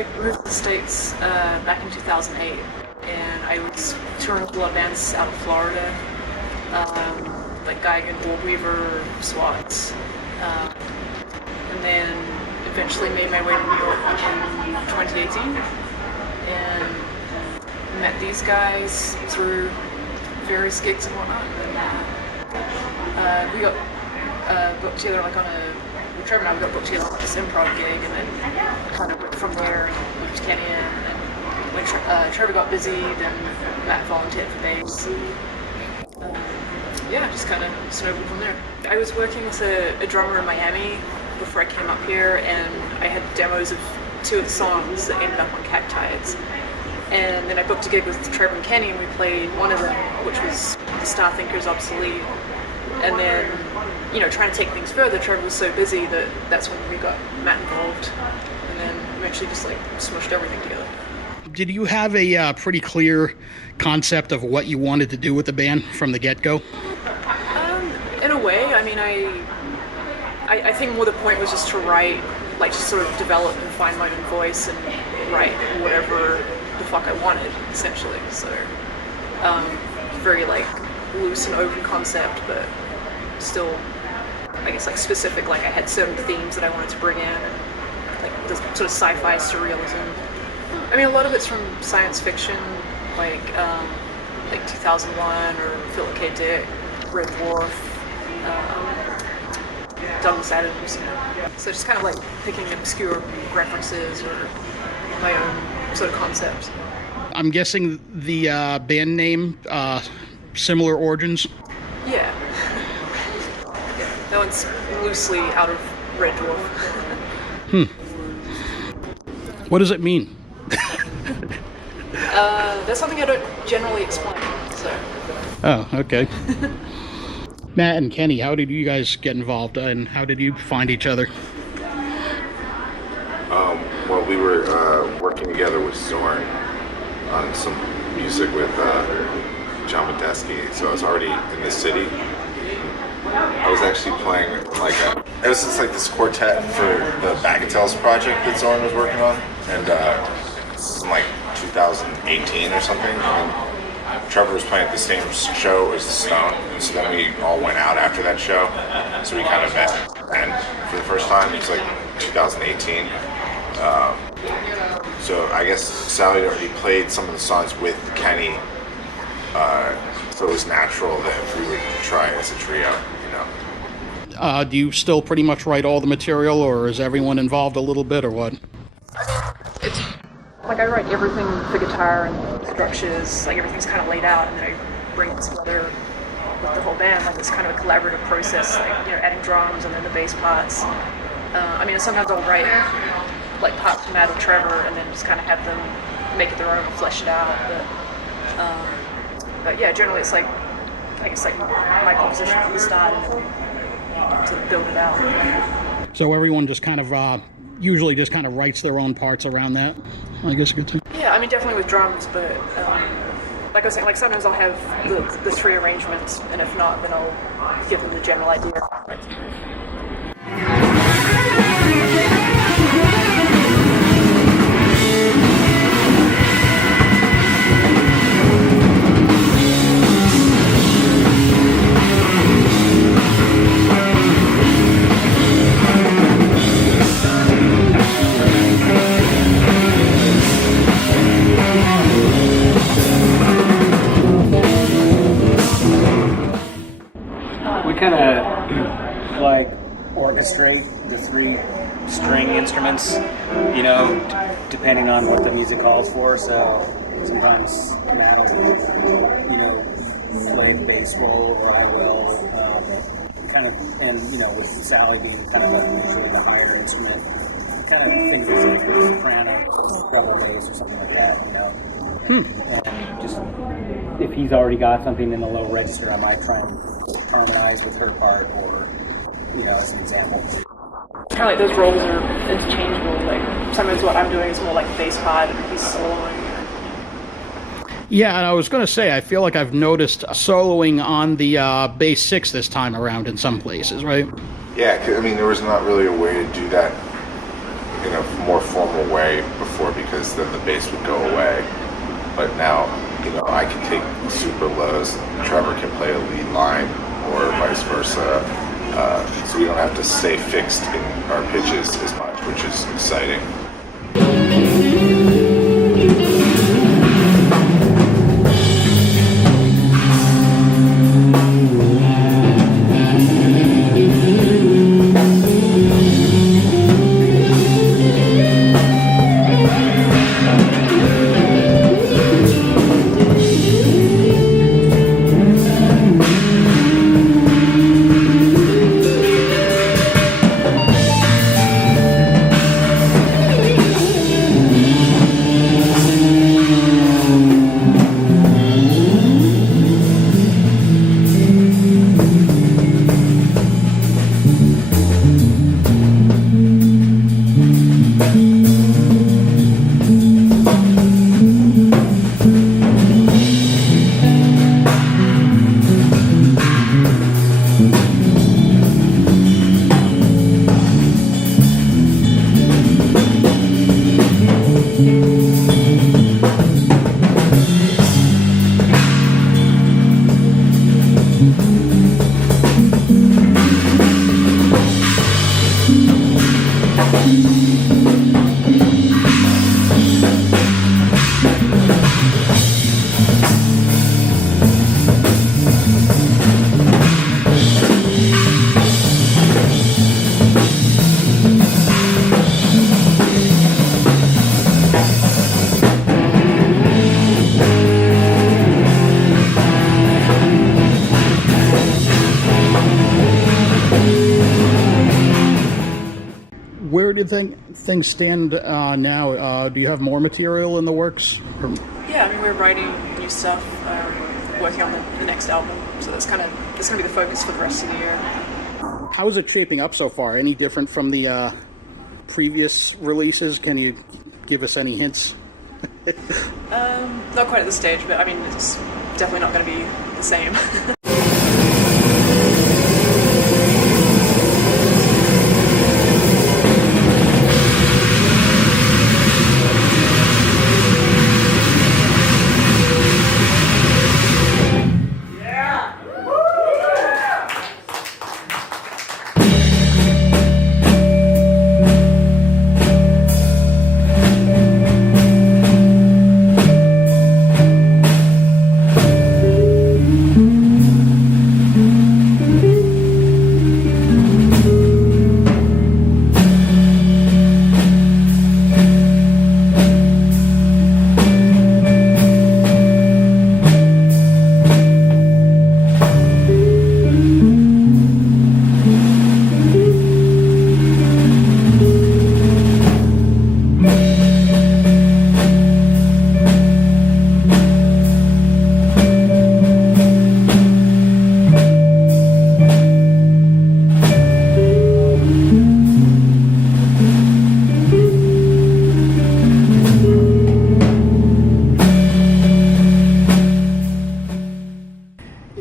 I moved to the States back in 2008, and I was touring with a lot of bands out of Florida, like Geigen, Weaver, SWAT, and then eventually made my way to New York in 2018, and met these guys through various gigs and whatnot. We got booked together like on Trevor and I got booked together on this improv gig, and then kind of went from there and moved Kenny in. And when Trevor got busy, then Matt volunteered for bass. Just kind of snowballed from there. I was working as a drummer in Miami before I came up here, and I had demos of 2 of the songs that ended up on Cactides. And then I booked a gig with Trevor and Kenny, and we played one of them, which was The Star Thinker's Obsolete. And then, trying to take things further, Trevor was so busy that's when we got Matt involved, and then eventually just smushed everything together. Did you have a pretty clear concept of what you wanted to do with the band from the get-go? In a way, I mean, I think more the point was just to write, just sort of develop and find my own voice and write whatever the fuck I wanted, essentially. So, very loose and open concept, but still, I guess specific. I had certain themes that I wanted to bring in, and the sort of sci-fi surrealism. I mean, a lot of it's from science fiction, like 2001 or Philip K. Dick, Red Dwarf, Douglas Adams. So just kind of picking obscure references or my own sort of concept. I'm guessing the band name, similar origins? Yeah. That one's loosely out of Red Dwarf. What does it mean? That's something I don't generally explain, so. Oh, okay. Matt and Kenny, how did you guys get involved, and how did you find each other? Well, we were working together with Zorn on some music with John Medeski, so I was already in the city. I was actually playing it was just this quartet for the Bagatelles project that Zorn was working on, and this is in 2018 or something, and Trevor was playing at the same show as the Stone, and so then we all went out after that show, so we kind of met then for the first time. It was 2018. So I guess Sally already played some of the songs with Kenny, so it was natural that we would try as a trio, Do you still pretty much write all the material, or is everyone involved a little bit, or what? It's I write everything for guitar and structures, everything's kind of laid out, and then I bring it together with the whole band. It's kind of a collaborative process, adding drums and then the bass parts. Sometimes I'll write parts from Matt or Trevor, and then just kind of have them make it their own and flesh it out. But yeah, generally it's my composition from the start, and then to build it out. So everyone just kind of usually just kind of writes their own parts around that, I guess you could say. Yeah, definitely with drums, but like I was saying, sometimes I'll have the 3 arrangements, and if not, then I'll give them the general idea. Kind of orchestrate the 3 string instruments, depending on what the music calls for. So sometimes Matt will, play the bass role, or I will, with Sally being kind of usually the higher instrument, kind of things like the soprano, double bass, or something like that, And just if he's already got something in the low register, I might try and harmonize with her part, or as an example. Kind of those roles are interchangeable. Sometimes what I'm doing is more the bass part, and he's soloing. Yeah, and I was going to say, I feel like I've noticed soloing on the bass 6 this time around in some places, right? Yeah, there was not really a way to do that in a more formal way before, noise, then the bass would go away. But now, I can take super lows, Trevor can play a lead line, or vice versa. So we don't have to stay fixed in our pitches as much, which is exciting. Where do you think things stand now? Do you have more material in the works? Yeah, I mean, we're writing new stuff, working on the next album, so that's going to be the focus for the rest of the year. How is it shaping up so far? Any different from the previous releases? Can you give us any hints? Not quite at this stage, but I mean, it's definitely not going to be the same.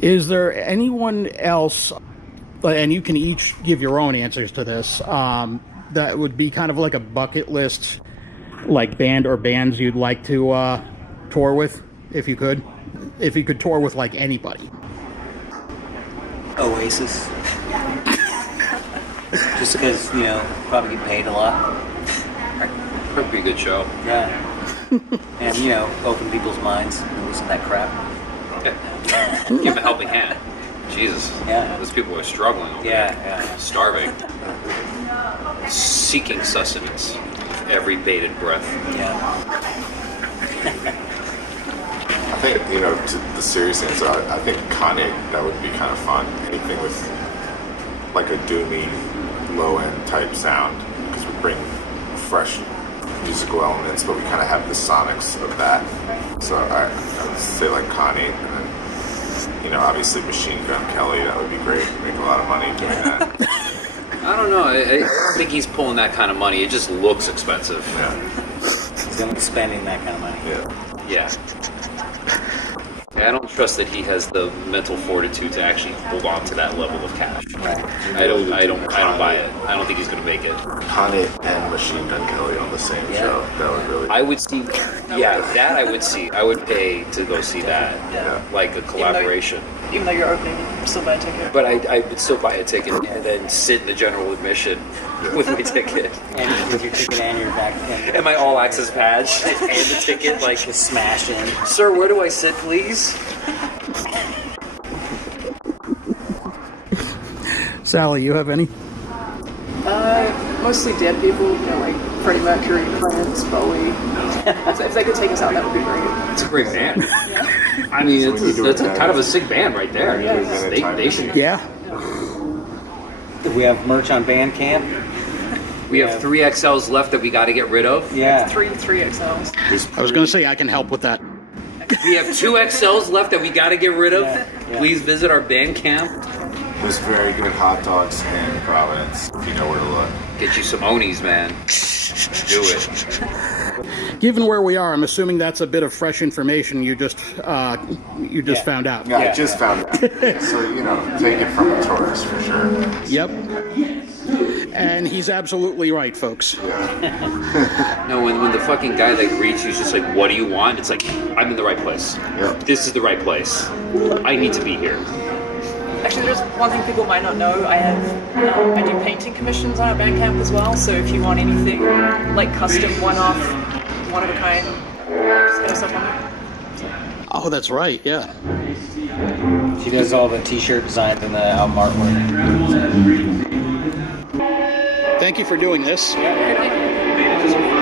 Is there anyone else, and you can each give your own answers to this, that would be kind of like a bucket list, like band or bands you'd like to tour with, if you could? If you could tour with, like, anybody. Oasis. Just because, probably get paid a lot. Probably a good show. Yeah. And, open people's minds and listen to that crap. Yeah. Give a helping hand. Jesus. Yeah. Those people are struggling over Yeah, there. yeah. Starving. Seeking sustenance. Every bated breath. Yeah. I think, to the serious answer, I think Kanye, that would be kind of fun. Anything with like a doomy, low-end type sound, because we bring fresh musical elements, but we kind of have the sonics of that. So I would say like Kanye, and then, obviously Machine Gun Kelly, that would be great. Make a lot of money doing that. I don't know. I think he's pulling that kind of money. It just looks expensive. Yeah. He's going to be spending that kind of money. Yeah. Yeah. I don't trust that he has the mental fortitude to actually hold on to that level of cash. Right. I don't buy it. I don't think he's going to make it. Hunnit and Machine Gun Kelly on the same show. That would really. I would see, that I would see. I would pay to go see that, like a collaboration. Even though you're opening, still buy a ticket. But I would still buy a ticket and then sit in the general admission with my ticket. And with your ticket and your back And my all access badge and the ticket, like, just smash in. sir, where do I sit, please? Sally, you have any? Mostly dead people, like Freddie Mercury, Prince, Bowie. So if they could take us out, that would be great. It's a great band. I mean, it's kind of a sick band right there. They should. Yeah. We have merch on Bandcamp. We have 3XLs left that we got to get rid of. Yeah. Three XLs. I was going to say I can help with that. We have 2 XLs left that we got to get rid of. Yeah. Please visit our Bandcamp. There's very good hot dogs in Providence, if you know where to look. Get you some Onis, man. Do it. Given where we are, I'm assuming that's a bit of fresh information you just found out. Yeah, I just found out. So, take it from a tourist for sure. Yep. And he's absolutely right, folks. No, when the fucking guy that greets you is just like, what do you want? It's like, I'm in the right place. Yep. This is the right place. I need to be here. Actually, there's one thing people might not know. I do painting commissions on our Bandcamp as well. So if you want anything like custom, one-off, one of a kind, just hit us up on it. Oh, that's right, yeah. She does all the t-shirt designs and the album artwork. Thank you for doing this. Yeah,